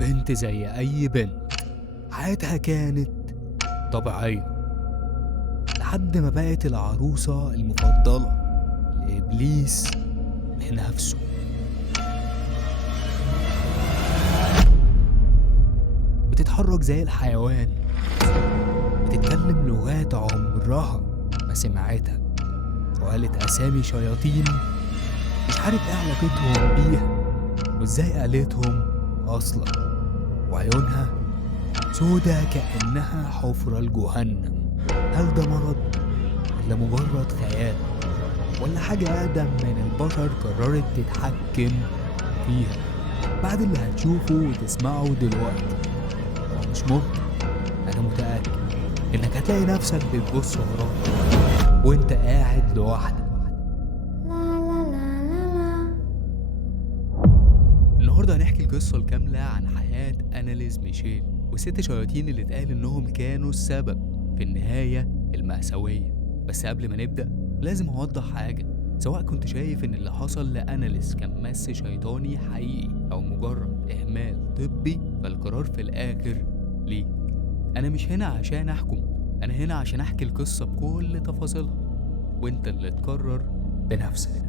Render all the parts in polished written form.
بنت زي أي بنت، حياتها كانت طبيعية لحد ما بقت العروسة المفضلة لإبليس بنفسه. بتتحرك زي الحيوان، بتتكلم لغات عمرها ما سمعتها، وقالت أسامي شياطين مش عارف إيه علاقتهم بيها وإزاي قالتهم أصلا. وعيونها سودا كأنها حفرة لجهنم. هل ده مرض ولا مجرد خيال ولا حاجة أقدم من البشر قررت تتحكم فيها؟ بعد اللي هتشوفه وتسمعه دلوقتي هو مش ممكن، أنا متأكد إنك هتلاقي نفسك بتبص وراك وإنت قاعد لوحدك. النهارده هنحكي القصة الكاملة عن حياة أناليز ميشيل والست شياطين اللي اتقال إنهم كانوا السبب في النهاية المأساوية. بس قبل ما نبدأ لازم أوضح حاجة، سواء كنت شايف إن اللي حصل لأناليز كان مس شيطاني حقيقي أو مجرد إهمال طبي، فالقرار في الآخر ليك. أنا مش هنا عشان أحكم، أنا هنا عشان أحكي القصة بكل تفاصيلها وإنت اللي تقرر بنفسك.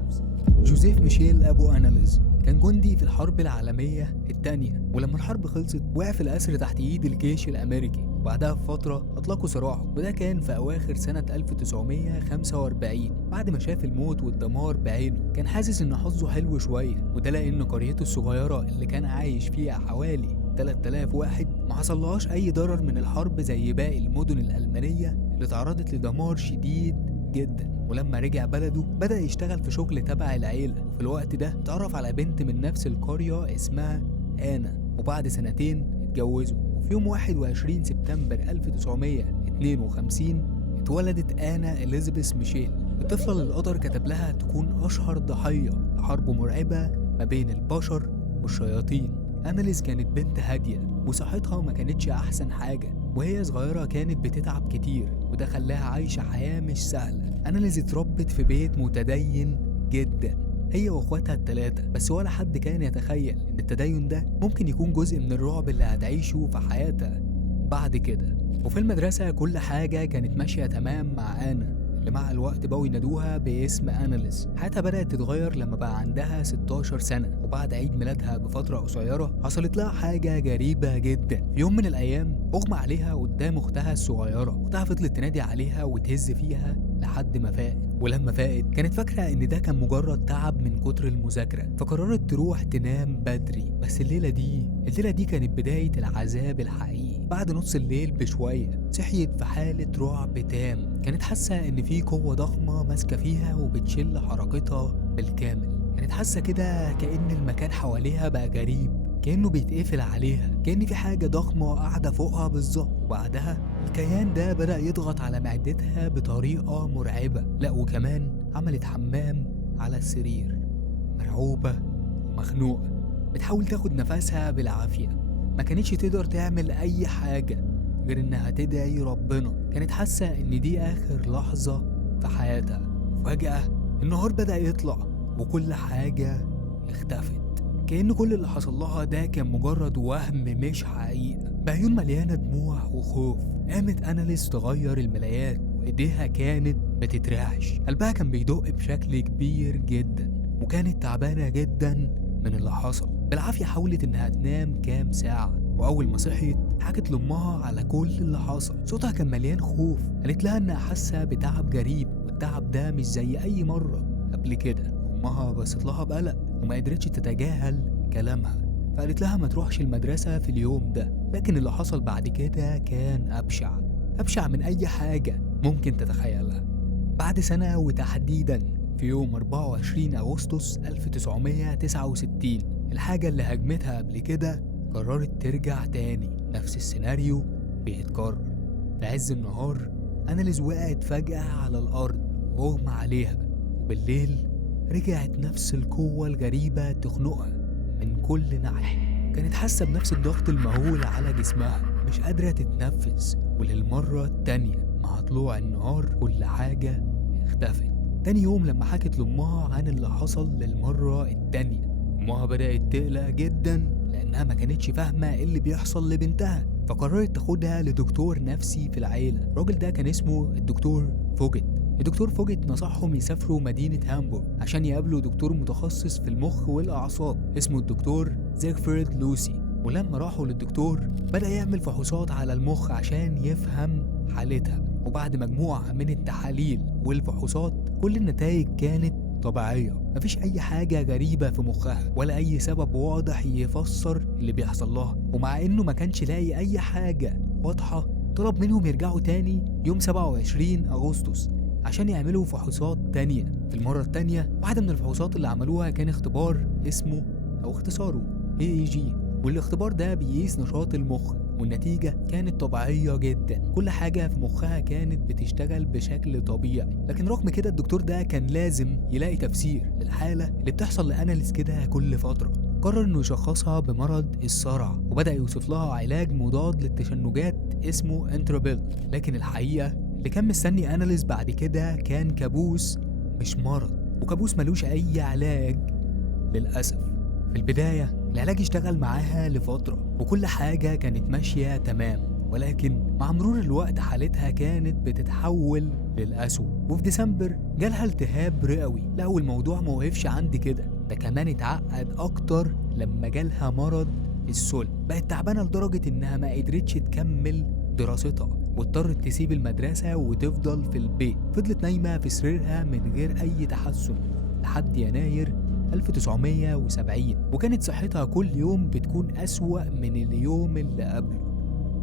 جوزيف ميشيل أبو أناليز كان جندي في الحرب العالمية الثانية، ولما الحرب خلصت وقع في الأسر تحت إيد الجيش الأمريكي، وبعدها بفترة أطلقوا سراحه، وده كان في أواخر سنة 1945. بعد ما شاف الموت والدمار بعينه كان حاسس إن حظه حلو شوية، وده لأن قريته الصغيرة اللي كان عايش فيها حوالي 3000 واحد ما حصلهاش أي ضرر من الحرب زي باقي المدن الألمانية اللي تعرضت لدمار شديد جدا. ولما رجع بلده بدأ يشتغل في شغل تبع العيلة، وفي الوقت ده اتعرف على بنت من نفس القرية اسمها آنا، وبعد سنتين اتجوزوا. وفي يوم 21 سبتمبر 1952 اتولدت آنا إليزابيث ميشيل، الطفلة اللي القدر كتب لها تكون أشهر ضحية لحرب مرعبة ما بين البشر والشياطين. أناليز كانت بنت هادية وصحتها ما كانتش أحسن حاجة، وهي صغيرة كانت بتتعب كتير، وده خلاها عايشة حياة مش سهلة. أناليز اتربت في بيت متدين جدا هي واخواتها التلاتة، بس ولا حد كان يتخيل ان التدين ده ممكن يكون جزء من الرعب اللي هتعيشه في حياتها بعد كده. وفي المدرسة كل حاجة كانت ماشية تمام مع آنا اللي مع الوقت بقوا ينادوها باسم أناليز. حياتها بدأت تتغير لما بقى عندها 16 سنة، وبعد عيد ميلادها بفترة قصيرة حصلت لها حاجة غريبة جدا. في يوم من الأيام أغمى عليها قدام أختها الصغيرة، أختها فضلت تنادي عليها وتهز فيها لحد ما فاقت، ولما فاقت كانت فاكرة إن ده كان مجرد تعب من كتر المذاكرة، فقررت تروح تنام بدري. بس الليلة دي كانت بداية العذاب الحقيقي. بعد نص الليل بشوية صحيت في حالة رعب تام، كانت حاسة إن في قوة ضخمة ماسكة فيها وبتشل حركتها بالكامل. كانت حاسة كده كأن المكان حواليها بقى غريب، كأنه بيتقفل عليها، كأن في حاجة ضخمة قاعدة فوقها بالظبط. وبعدها الكيان ده بدأ يضغط على معدتها بطريقة مرعبة، لا وكمان عملت حمام على السرير. مرعوبة ومخنوقة بتحاول تاخد نفسها بالعافية، ما كانتش تقدر تعمل أي حاجة غير إنها تدعي ربنا. كانت حاسة إن دي آخر لحظة في حياتها. وفجأة النهار بدأ يطلع وكل حاجة اختفت، كأن كل اللي حصل لها ده كان مجرد وهم مش حقيقة. بعيون مليانة دموع وخوف قامت أناليز تغير الملايات، وإيديها كانت بتترعش، قلبها كان بيدق بشكل كبير جدا، وكانت تعبانة جدا من اللي حصل. بالعافية حاولت إنها تنام كام ساعة، وأول ما صحيت حكت لأمها على كل اللي حصل. صوتها كان مليان خوف، قالت لها إنها حاسة بتعب غريب، والتعب ده مش زي أي مرة قبل كده. أمها بصت لها بقلق وما قدرتش تتجاهل كلامها، فقالت لها ما تروحش المدرسة في اليوم ده. لكن اللي حصل بعد كده كان أبشع من أي حاجة ممكن تتخيلها. بعد سنة وتحديدا في يوم 24 أغسطس 1969 الحاجة اللي هجمتها قبل كده قررت ترجع تاني. نفس السيناريو بيتكرر. في عز النهار أناليز وقعت فجأة على الأرض وأغمى عليها، وبالليل رجعت نفس القوة الغريبة تخنقها من كل ناحية. كانت حاسة بنفس الضغط المهول على جسمها، مش قادرة تتنفس. وللمرة التانية مع طلوع النهار كل حاجة اختفت. تاني يوم لما حكت لأمها عن اللي حصل للمرة التانية، أمها بدأت تقلق جدا لأنها ما كانتش فاهمة إيه اللي بيحصل لبنتها، فقررت تاخدها لدكتور نفسي في العيلة. الراجل ده كان اسمه الدكتور فوجت. الدكتور فوجت نصحهم يسافروا مدينة هامبورغ عشان يقابلوا دكتور متخصص في المخ والأعصاب اسمه الدكتور زيغفريد لوسي. ولما راحوا للدكتور بدأ يعمل فحوصات على المخ عشان يفهم حالتها، وبعد مجموعة من التحاليل والفحوصات كل النتائج كانت طبيعية. مفيش أي حاجة غريبة في مخها ولا أي سبب واضح يفسر اللي بيحصل لها. ومع إنه ما كانش لاقي أي حاجة واضحة طلب منهم يرجعوا تاني يوم 27 أغسطس عشان يعملوا فحوصات تانية. في المرة التانية واحدة من الفحوصات اللي عملوها كان اختبار اسمه أو اختصاره EEG، والاختبار ده بيقيس نشاط المخ، والنتيجة كانت طبيعية جدا. كل حاجة في مخها كانت بتشتغل بشكل طبيعي. لكن رغم كده الدكتور ده كان لازم يلاقي تفسير للحالة اللي بتحصل لأناليس كده كل فترة. قرر انه يشخصها بمرض الصرع، وبدأ يوصف لها علاج مضاد للتشنجات اسمه انترابيل. لكن الحقيقة اللي كان مستني أناليس بعد كده كان كابوس مش مرض، وكابوس ملوش أي علاج للأسف. في البداية العلاج اشتغل معاها لفترة وكل حاجة كانت ماشية تمام، ولكن مع مرور الوقت حالتها كانت بتتحول للأسوأ. وفي ديسمبر جالها التهاب رئوي. لا، والموضوع موقفش عند كده، ده كمان اتعقد أكتر لما جالها مرض السل. بقت تعبانة لدرجة إنها ما قدرتش تكمل دراستها واضطرت تسيب المدرسة وتفضل في البيت. فضلت نايمة في سريرها من غير أي تحسن لحد يناير 1970، وكانت صحتها كل يوم بتكون أسوأ من اليوم اللي قبله.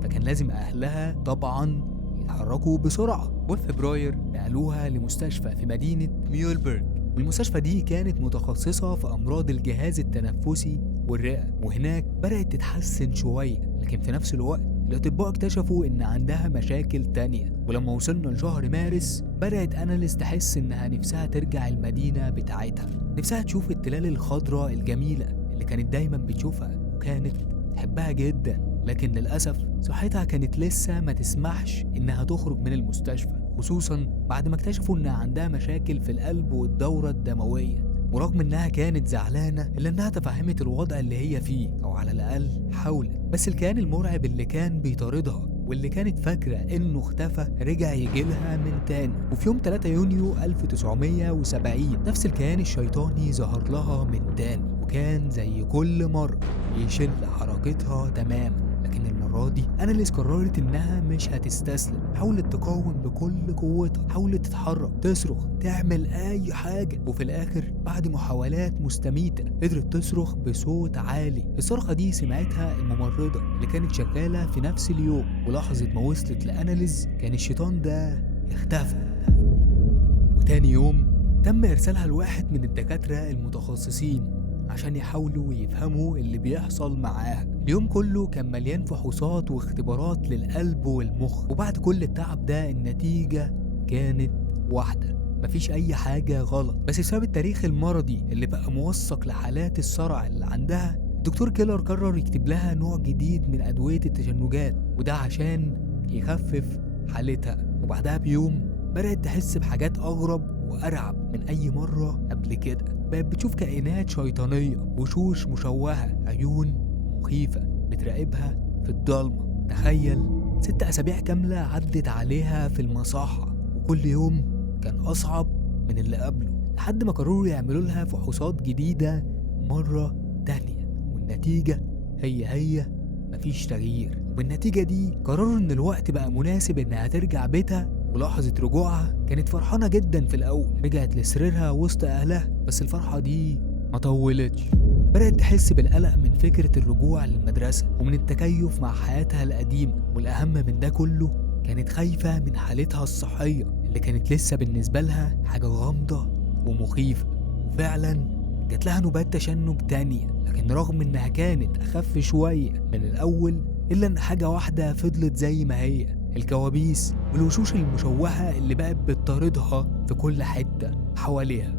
فكان لازم أهلها طبعا يتحركوا بسرعة، وفي فبراير نقلوها لمستشفى في مدينة ميولبرغ. والمستشفى دي كانت متخصصة في أمراض الجهاز التنفسي والرئة، وهناك بدأت تتحسن شوية. لكن في نفس الوقت الأطباء اكتشفوا إن عندها مشاكل تانية. ولما وصلنا لشهر مارس بدأت أناليس تحس إنها نفسها ترجع المدينة بتاعتها، نفسها تشوف التلال الخضراء الجميلة اللي كانت دايما بتشوفها وكانت تحبها جدا. لكن للأسف صحتها كانت لسه ما تسمحش إنها تخرج من المستشفى، خصوصا بعد ما اكتشفوا إنها عندها مشاكل في القلب والدورة الدموية. ورغم إنها كانت زعلانة إلا إنها تفهمت الوضع اللي هي فيه، أو على الأقل حاولت. بس الكيان المرعب اللي كان بيطاردها واللي كانت فاكرة إنه اختفى رجع يجيلها من تاني. وفي يوم 3 يونيو 1970 نفس الكيان الشيطاني ظهر لها من تاني، وكان زي كل مرة يشل حركتها تماما. لكن المرة دي أناليس قررت إنها مش هتستسلم. حاولت تقاوم بكل قوتها، حاولت تتحرك، تصرخ، تعمل أي حاجة. وفي الآخر بعد محاولات مستميتة قدرت تصرخ بصوت عالي. الصرخة دي سمعتها الممرضة اللي كانت شغالة في نفس اليوم، ولحظة ما وصلت لأناليس كان الشيطان ده اختفى. وتاني يوم تم إرسالها لواحد من الدكاترة المتخصصين عشان يحاولوا يفهموا اللي بيحصل معاها. اليوم كله كان مليان فحوصات واختبارات للقلب والمخ، وبعد كل التعب ده النتيجة كانت واحدة، مفيش أي حاجة غلط. بس بسبب التاريخ المرضي اللي بقى موثق لحالات الصرع اللي عندها، الدكتور كيلر قرر يكتب لها نوع جديد من أدوية التشنجات، وده عشان يخفف حالتها. وبعدها بيوم بدأت تحس بحاجات أغرب وأرعب من أي مرة قبل كده. بقت بتشوف كائنات شيطانية، وشوش مشوهة، عيون مخيفة بتراقبها في الضلمة. تخيل 6 أسابيع كاملة عدت عليها في المصحة، وكل يوم كان أصعب من اللي قبله، لحد ما قرروا يعملوا لها فحوصات جديدة مرة تانية، والنتيجة هي مفيش تغيير. وبالنتيجة دي قرروا إن الوقت بقى مناسب إنها ترجع بيتها. ولحظة رجوعها كانت فرحانة جدا في الأول، رجعت لسريرها وسط أهلها. بس الفرحة دي ما طولتش، بدأت تحس بالقلق من فكرة الرجوع للمدرسة ومن التكيف مع حياتها القديمة. والأهم من ده كله كانت خايفة من حالتها الصحية اللي كانت لسه بالنسبة لها حاجة غامضة ومخيفة. وفعلا جات لها نوبات تشنج تانية، لكن رغم إنها كانت أخف شوية من الأول إلا إن حاجة واحدة فضلت زي ما هي: الكوابيس والوشوش المشوهة اللي بقت بتطاردها في كل حتة حواليها.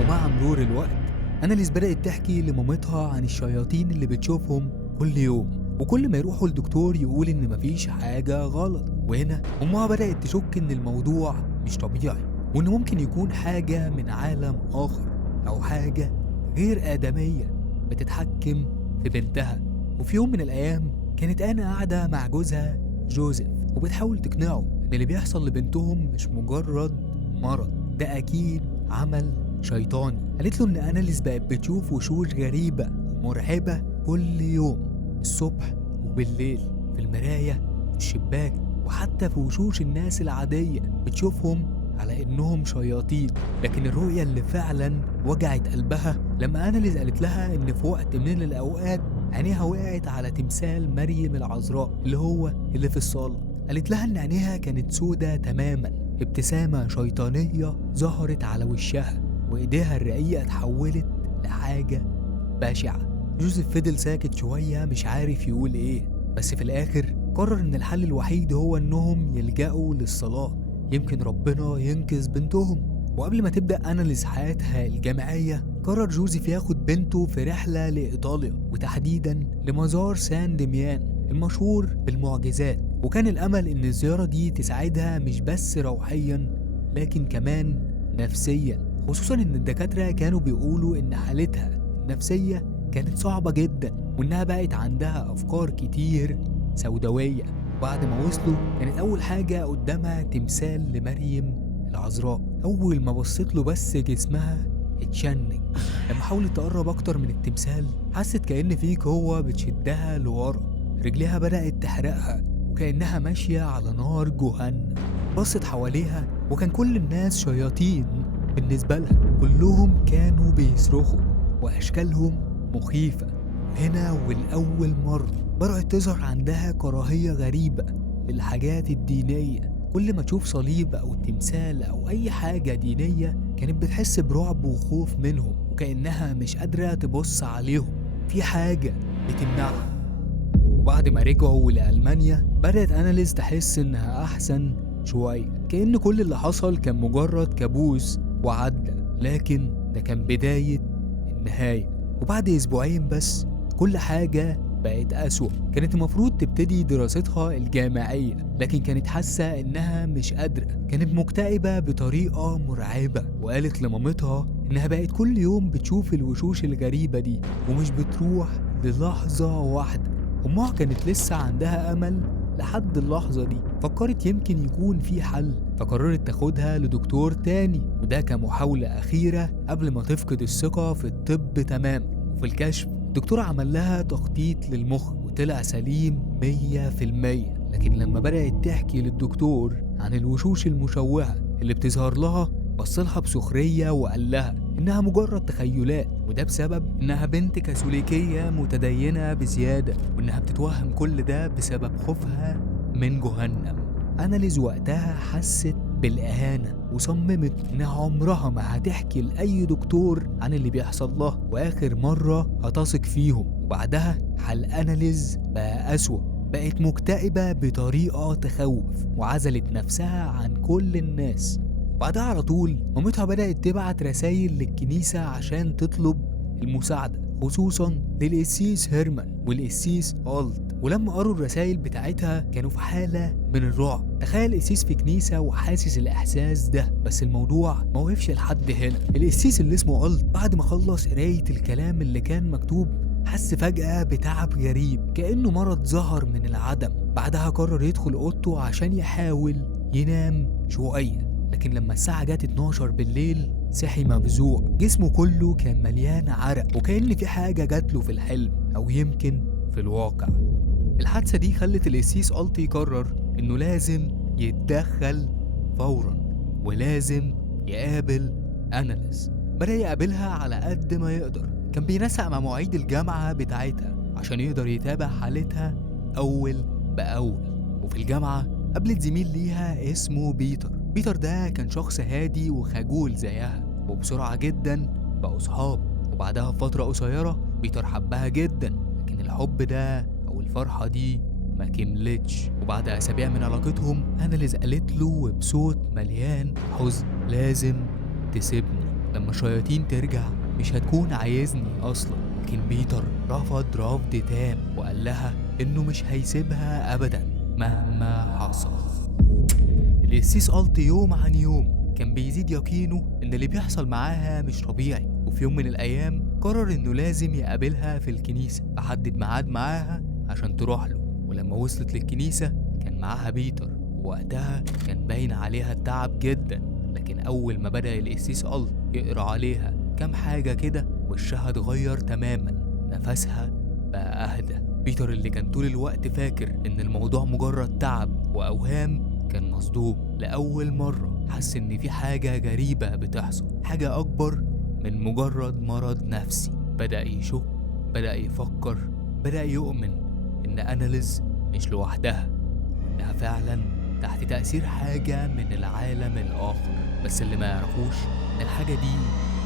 ومع مرور الوقت أناليس بدأت تحكي لمامتها عن الشياطين اللي بتشوفهم كل يوم، وكل ما يروحوا الدكتور يقول إن مفيش حاجة غلط. وهنا أمها بدأت تشك إن الموضوع مش طبيعي، وإنه ممكن يكون حاجة من عالم آخر أو حاجة غير آدمية. بتتحكم في بنتها. وفي يوم من الأيام كانت أنا قاعدة مع جوزها جوزيف وبتحاول تقنعه إن اللي بيحصل لبنتهم مش مجرد مرض، ده أكيد عمل شيطاني. قالت له إن أناليس بقت بتشوف وشوش غريبة ومرعبة كل يوم، الصبح وبالليل، في المراية، في الشباك، وحتى في وشوش الناس العادية بتشوفهم على إنهم شياطين. لكن الرؤية اللي فعلا وجعت قلبها لما أناليس قالت لها إن في وقت من الأوقات عينيها وقعت على تمثال مريم العذراء اللي في الصالة. قالت لها إن عينيها كانت سودة تماما، ابتسامة شيطانية ظهرت على وشها، وإيديها الرقيقة اتحولت لحاجة بشعة. جوزيف فضل ساكت شوية مش عارف يقول إيه، بس في الآخر قرر إن الحل الوحيد هو إنهم يلجأوا للصلاة، يمكن ربنا ينقذ بنتهم. وقبل ما تبدأ أناليس حياتها الجامعية قرر جوزيف ياخد بنته في رحلة لإيطاليا، وتحديدا لمزار سان ديميان المشهور بالمعجزات. وكان الأمل إن الزيارة دي تساعدها مش بس روحيا لكن كمان نفسيا، خصوصا إن الدكاترة كانوا بيقولوا إن حالتها النفسية كانت صعبة جدا، وإنها بقت عندها أفكار كتير سوداوية. وبعد ما وصلوا كانت أول حاجة قدامها تمثال لمريم العذراء. أول ما بصت له بس جسمها اتشنج. لما حاولت تقرب أكتر من التمثال حست كأن في قوة بتشدها لورا، رجليها بدأت تحرقها وكأنها ماشية على نار جهنم. بصت حواليها وكان كل الناس شياطين بالنسبة لها، كلهم كانوا بيصرخوا وأشكالهم مخيفة. هنا والأول مرة بدأت تظهر عندها كراهية غريبة للحاجات الدينية. كل ما تشوف صليب أو تمثال أو أي حاجة دينية كانت بتحس برعب وخوف منهم، وكأنها مش قادرة تبص عليهم، في حاجة بتمنعها. وبعد ما رجعوا لألمانيا بدأت أناليس تحس إنها أحسن شوية، كأن كل اللي حصل كان مجرد كابوس وعدى، لكن ده كان بداية النهاية. وبعد أسبوعين بس كل حاجة بقت أسوأ. كانت المفروض تبتدي دراستها الجامعية، لكن كانت حاسة إنها مش قادرة، كانت مكتئبة بطريقة مرعبة، وقالت لمامتها إنها بقت كل يوم بتشوف الوشوش الغريبة دي ومش بتروح للحظة واحدة. أمها كانت لسه عندها أمل لحد اللحظة دي، فكرت يمكن يكون في حل، فقررت تاخدها لدكتور تاني، وده كمحاولة أخيرة قبل ما تفقد الثقة في الطب تماما. وفي الكشف الدكتور عمل لها تخطيط للمخ وطلع سليم 100%. لكن لما بدأت تحكي للدكتور عن الوشوش المشوهة اللي بتظهر لها بصلها بسخرية وقال لها إنها مجرد تخيلات، وده بسبب إنها بنت كاثوليكية متدينة بزيادة، وإنها بتتوهم كل ده بسبب خوفها من جهنم. أناليز وقتها حست بالإهانة وصممت إنها عمرها ما هتحكي لأي دكتور عن اللي بيحصل لها، وآخر مرة هتثق فيهم. وبعدها حال أناليز بقى أسوأ، بقت مكتئبة بطريقة تخوف وعزلت نفسها عن كل الناس. بعدها على طول مامتها بدأت تبعت رسائل للكنيسة عشان تطلب المساعدة، خصوصا للقسيس هيرمان والقسيس ألت. ولما قروا الرسائل بتاعتها كانوا في حالة من الرعب. تخيل قسيس في كنيسة وحاسس الإحساس ده. بس الموضوع ما وقفش لحد هنا. القسيس اللي اسمه ألت بعد ما خلص قراية الكلام اللي كان مكتوب حس فجأة بتعب غريب كأنه مرض ظهر من العدم. بعدها قرر يدخل أوضته عشان يحاول ينام شوية، لكن لما الساعة جت 12 بالليل صحي مفزوع، جسمه كله كان مليان عرق وكأن في حاجة جات له في الحلم أو يمكن في الواقع. الحادثة دي خلت القسيس ألت يقرر إنه لازم يتدخل فورا ولازم يقابل أناليس. بدأ يقابلها على قد ما يقدر، كان بينسق مع مواعيد الجامعة بتاعتها عشان يقدر يتابع حالتها أول بأول. وفي الجامعة قابلت زميل ليها اسمه بيتر ده كان شخص هادي وخجول زيها، وبسرعة جدا بقوا صحاب. وبعدها بفترة قصيرة بيتر حبها جدا، لكن الحب ده أو الفرحة دي ما كملتش. وبعد أسابيع من علاقتهم أناليز قالت له بصوت مليان حزن لازم تسيبني، لما الشياطين ترجع مش هتكون عايزني أصلا. لكن بيتر رفض رفض تام وقال لها إنه مش هيسيبها أبدا مهما حصل. القسيس ألت يوم عن يوم كان بيزيد يقينه إن اللي بيحصل معاها مش طبيعي. وفي يوم من الأيام قرر انه لازم يقابلها في الكنيسة، فحدد ميعاد معاها عشان تروح له. ولما وصلت للكنيسة كان معاها بيتر، ووقتها كان باين عليها التعب جدا. لكن أول ما بدأ القسيس ألت يقرأ عليها كام حاجة كده وشها اتغير تماما، نفسها بقى أهدى. بيتر اللي كان طول الوقت فاكر إن الموضوع مجرد تعب وأوهام كان مصدوم. لأول مرة حس إن في حاجة غريبة بتحصل، حاجة أكبر من مجرد مرض نفسي. بدأ يشك، بدأ يفكر، بدأ يؤمن إن أناليز مش لوحدها، إنها فعلا تحت تأثير حاجة من العالم الآخر. بس اللي ما يعرفوش إن الحاجة دي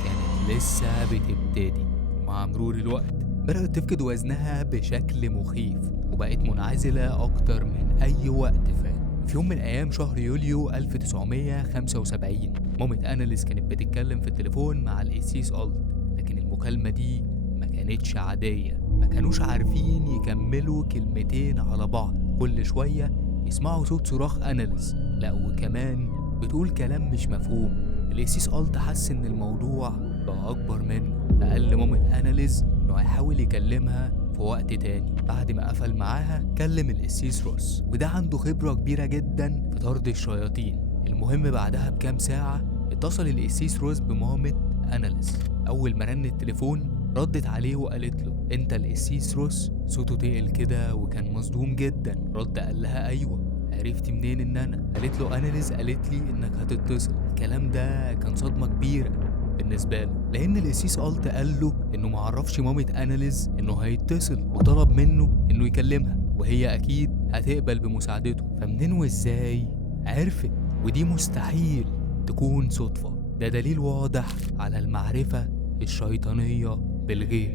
كانت لسه بتبتدي. ومع مرور الوقت بدأت تفقد وزنها بشكل مخيف، وبقت منعزلة أكتر من أي وقت فات. في يوم من أيام شهر يوليو 1975 مامة أناليز كانت بتتكلم في التليفون مع القسيس ألت، لكن المكالمة دي ما كانتش عادية. ما كانوش عارفين يكملوا كلمتين على بعض، كل شوية يسمعوا صوت صراخ أناليز، لا وكمان بتقول كلام مش مفهوم. القسيس ألت حس إن الموضوع بقى أكبر منه، فقال لمامة أناليز إنه هيحاول يكلمها في وقت تاني. بعد ما قفل معاها كلم القسيس روس، وده عنده خبرة كبيرة جدا في طرد الشياطين. المهم بعدها بكام ساعة اتصل القسيس روس بمامة أناليز. أول ما رن التليفون ردت عليه وقالت له انت القسيس روس؟ صوته تقل كده وكان مصدوم جدا. رد قال لها ايوه، عرفتي منين ان انا؟ قالت له أناليز قالت لي انك هتتصل. الكلام ده كان صدمة كبيرة بالنسبة له، لأن القسيس ألت قال له إنه معرفش مامة أناليز إنه هيتصل، وطلب منه إنه يكلمها وهي أكيد هتقبل بمساعدته. فمنين وإزاي عرفت؟ ودي مستحيل تكون صدفة، ده دليل واضح على المعرفة الشيطانية بالغيب.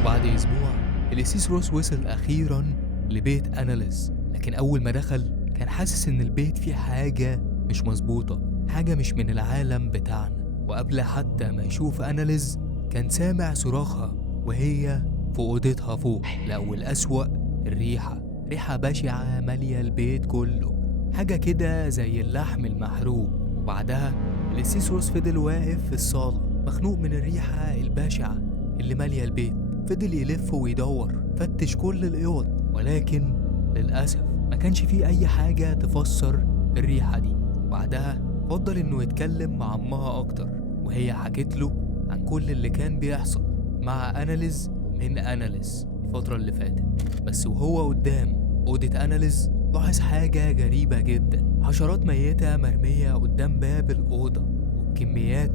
وبعد أسبوع القسيس روس وصل أخيرا لبيت أناليز، لكن أول ما دخل كان حاسس إن البيت فيه حاجة مش مظبوطة، حاجة مش من العالم بتاعنا. وقبل حتى ما يشوف أناليز كان سامع صراخها وهي في أوضتها فوق. لا والأسوأ ريحة بشعة مالية البيت كله، حاجة كده زي اللحم المحروق. وبعدها القسيس روس فضل واقف في الصالة مخنوق من الريحة البشعة اللي مالية البيت. فضل يلف ويدور، فتش كل الأوض، ولكن للأسف ما كانش فيه أي حاجة تفسر الريحة دي. وبعدها فضل إنه يتكلم مع أمها أكتر، وهي حكت له عن كل اللي كان بيحصل مع أناليز ومن أناليز الفترة اللي فاتت. بس وهو قدام أوضة أناليز لاحظ حاجة غريبة جدا، حشرات ميتة مرمية قدام باب الأوضة وبكميات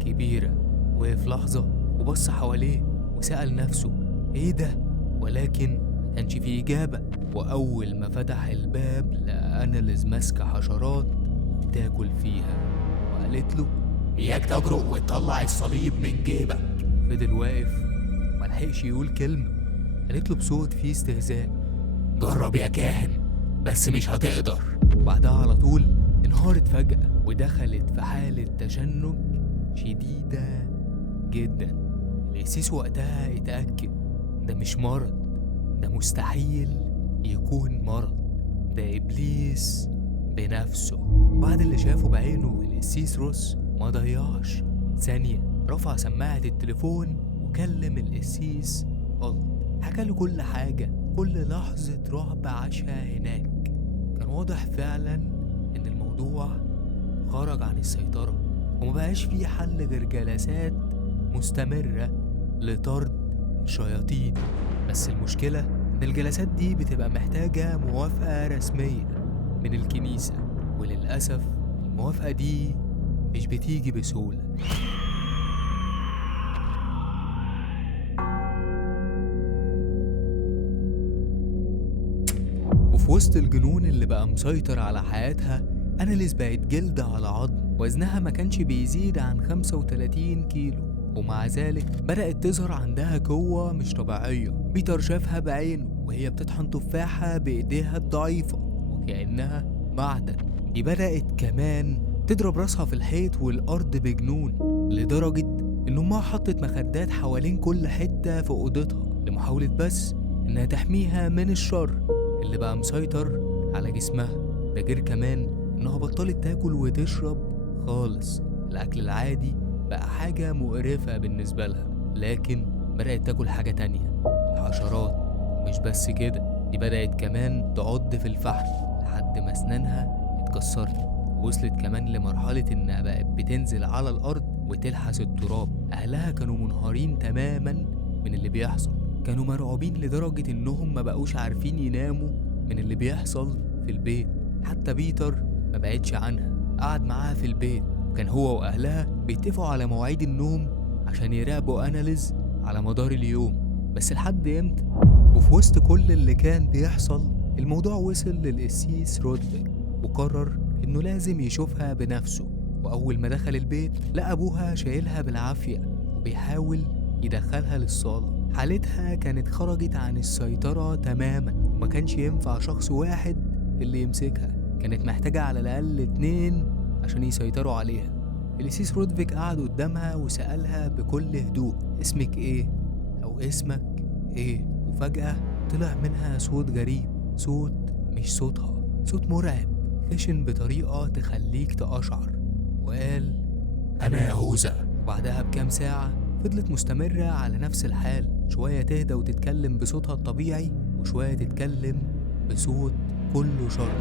كبيرة. وقف لحظة وبص حواليه وسأل نفسه إيه ده؟ ولكن ما كانش فيه إجابة. وأول ما فتح الباب لقى أناليز ماسكة حشرات وبتاكل فيها، وقالت له إياك تجرؤ وتطلع الصليب من جيبك. فضل واقف وملحقش يقول كلمة. قالت له بصوت فيه استهزاء جرب يا كاهن بس مش هتقدر. وبعدها على طول انهارت فجأة ودخلت في حالة تشنج شديدة جدا. القسيس وقتها اتأكد ده مش مرض، ده مستحيل يكون مرض، ده إبليس بنفسه. بعد اللي شافه بعينه القسيس روس ما ضيعش ثانية، رفع سماعة التليفون وكلم القسيس ألت. حكى له كل حاجة، كل لحظة رعب عاشها هناك. كان واضح فعلا إن الموضوع خرج عن السيطرة، ومبقاش فيه حل غير جلسات مستمرة لطرد الشياطين. بس المشكلة إن الجلسات دي بتبقى محتاجة موافقة رسمية من الكنيسة، وللأسف الموافقة دي مش بتيجي بسهولة. وفي وسط الجنون اللي بقى مسيطر على حياتها أناليز بقت جلد على عظم، وزنها ما كانش بيزيد عن 35 كيلو، ومع ذلك بدأت تظهر عندها قوة مش طبيعية. بيتر شافها بعينه وهي بتطحن تفاحة بإيديها الضعيفة وكأنها معدن. دي بدأت كمان تضرب راسها في الحيط والأرض بجنون، لدرجة إن أمها حطت مخدات حوالين كل حتة في أوضتها لمحاولة بس إنها تحميها من الشر اللي بقى مسيطر على جسمها. ده غير كمان إنها بطلت تاكل وتشرب خالص، الأكل العادي بقى حاجة مقرفة بالنسبة لها، لكن بدأت تاكل حاجة تانية، الحشرات. ومش بس كده، دي بدأت كمان تعض في الفحم لحد ما أسنانها اتكسرت. وصلت كمان لمرحلة إنها بقت بتنزل على الأرض وتلحس التراب. أهلها كانوا منهارين تماما من اللي بيحصل، كانوا مرعوبين لدرجة إنهم ما بقوش عارفين يناموا من اللي بيحصل في البيت. حتى بيتر ما بعدش عنها، قعد معاها في البيت، وكان هو وأهلها بيتفقوا على مواعيد النوم عشان يراقبوا أناليز على مدار اليوم. بس لحد امتى؟ وفي وسط كل اللي كان بيحصل، الموضوع وصل للقسيس رودفيج، وقرر إنه لازم يشوفها بنفسه. وأول ما دخل البيت لقى أبوها شايلها بالعافية وبيحاول يدخلها للصالة. حالتها كانت خرجت عن السيطرة تماما، وما كانش ينفع شخص واحد اللي يمسكها، كانت محتاجة على الأقل 2 عشان يسيطروا عليها. القسيس رودفيج قعد قدامها وسألها بكل هدوء: اسمك ايه؟ أو اسمك ايه؟ وفجأة طلع منها صوت غريب، صوت مش صوتها، صوت مرعب خشن بطريقة تخليك تقشعر، وقال: أنا يهوذا. وبعدها بكام ساعة فضلت مستمرة على نفس الحال، شوية تهدى وتتكلم بصوتها الطبيعي، وشوية تتكلم بصوت كله شر.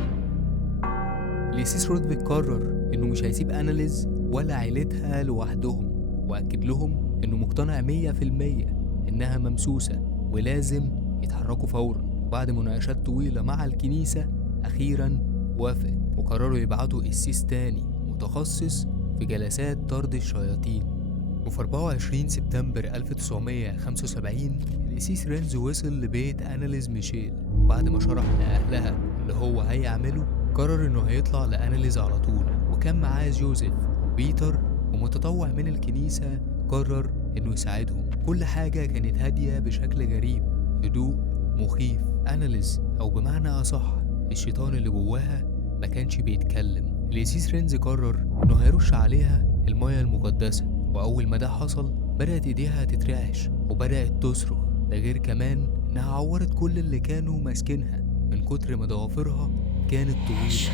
القسيس رودفيج قرر إنه مش هيسيب أناليز ولا عيلتها لوحدهم، وأكد لهم إنه مقتنع 100% إنها ممسوسة ولازم يتحركوا فورا. وبعد مناقشات طويلة مع الكنيسة أخيرا وافقت، وقرروا يبعتوا قسيس تاني متخصص في جلسات طرد الشياطين. وفي 24 سبتمبر 1975 القسيس رينز وصل لبيت أناليز ميشيل، وبعد ما شرح لأهلها اللي هو هيعمله قرر إنه هيطلع لأناليز على طول. وكان معاه جوزيف وبيتر، ومتطوع من الكنيسة قرر إنه يساعدهم. كل حاجة كانت هادية بشكل غريب، هدوء مخيف. أناليز، أو بمعنى أصح الشيطان اللي جواها، ما كانش بيتكلم. القسيس رينز قرر إنه هيرش عليها المياه المقدسة، وأول ما ده حصل بدأت إيديها تترعش وبدأت تصرخ. ده غير كمان إنها عورت كل اللي كانوا ماسكينها من كتر ما ضوافرها كانت طويلة.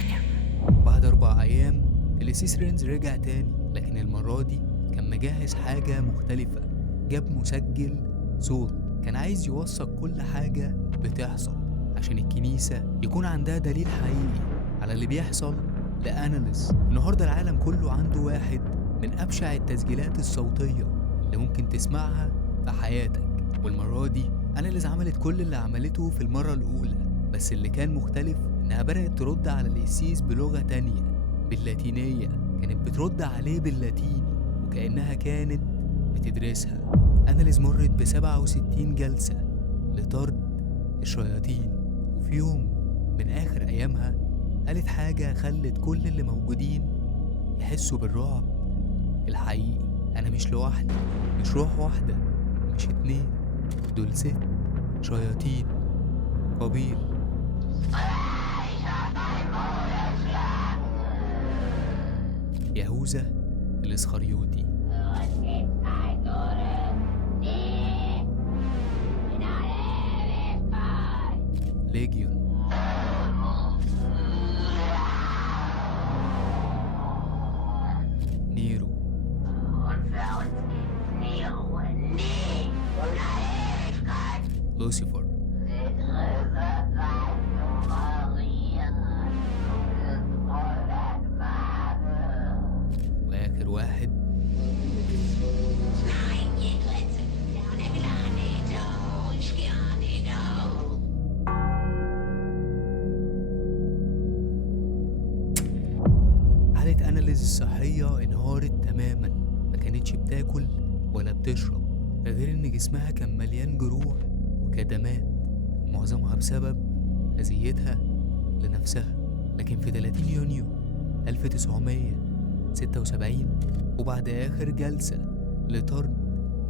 بعد 4 أيام القسيس رينز رجع تاني، لكن المرة دي كان مجهز حاجة مختلفة. جاب مسجل صوت، كان عايز يوثق كل حاجة بتحصل عشان الكنيسة يكون عندها دليل حقيقي على اللي بيحصل لأناليز. النهاردة العالم كله عنده واحد من أبشع التسجيلات الصوتية اللي ممكن تسمعها في حياتك. والمرة دي أناليز عملت كل اللي عملته في المرة الأولى، بس اللي كان مختلف إنها بدأت ترد على القسيس بلغة تانية، باللاتينية. كانت بترد عليه باللاتيني وكأنها كانت بتدرسها. أناليز مرت ب67 جلسة لطرد الشياطين، وفي يوم من آخر أيامها قالت حاجة خلت كل اللي موجودين يحسوا بالرعب الحقيقي. أنا مش لوحدي، مش روح واحدة، مش 2، دول 6 شياطين قبيل. يهوذا الإسخريوطي. ليجيون. نيرو. لوسيفر. وآخر واحد حالة أناليز الصحية انهارت تماما، ما كانتش بتاكل ولا بتشرب، ده غير إن جسمها كان مليان جروح وكدمات، معظمها بسبب أذيتها لنفسها. لكن في 30 يونيو 1976 وبعد آخر جلسة لطرد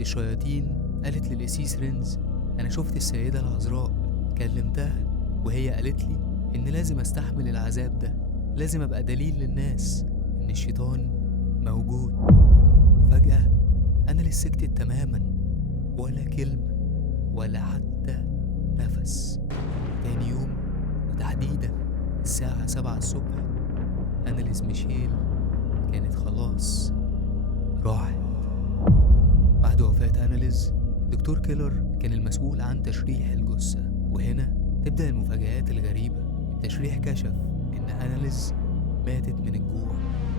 الشياطين قالت للقسيس رينز: أنا شفت السيدة العذراء، كلمتها وهي قالت لي إن لازم أستحمل العذاب ده، لازم أبقى دليل للناس إن الشيطان موجود. وفجأة أناليز سكتت تماما، ولا كلمة ولا حتى نفس. تاني يوم وتحديدا الساعة 7 الصبح أناليز ميشيل كانت خلاص راحت. بعد وفاة أناليز، الدكتور كيلر كان المسؤول عن تشريح الجثة، وهنا تبدأ المفاجآت الغريبة. التشريح كشف إن أناليز ماتت من الجوع،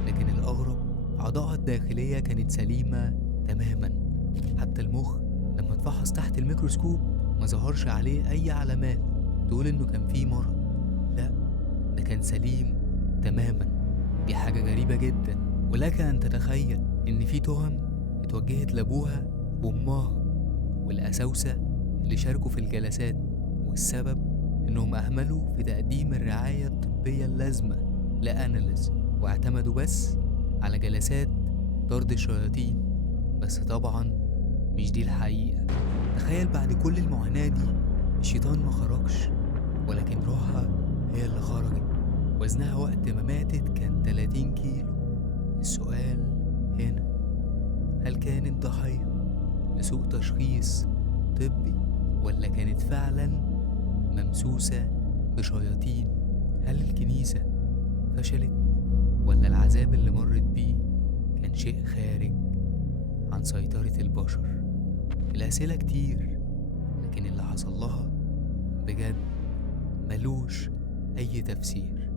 لكن الأغرب أعضائها الداخلية كانت سليمة تماما. حتى المخ لما اتفحص تحت الميكروسكوب ما ظهرش عليه أي علامات تقول إنه كان فيه مرض، لا ده كان سليم تماما. دي حاجة غريبة جدا، ولك أن تتخيل إن في تهم اتوجهت لأبوها وأمها والأساوسة اللي شاركوا في الجلسات، والسبب إنهم أهملوا في تقديم الرعاية الطبية اللازمة لأناليز، واعتمدوا بس على جلسات طرد الشياطين. بس طبعا مش دي الحقيقة. تخيل بعد كل المعاناة دي الشيطان ما خرجش، ولكن روحها هي اللي خرجت. وزنها وقت ما ماتت كان 30 كيلو. السؤال هنا، هل كانت ضحية لسوء تشخيص طبي، ولا كانت فعلا ممسوسة بشياطين؟ هل الكنيسة فشلت، ولا العذاب اللي مرت بيه كان شيء خارج عن سيطرة البشر؟ الأسئلة كتير، لكن اللي حصل لها بجد ملوش أي تفسير.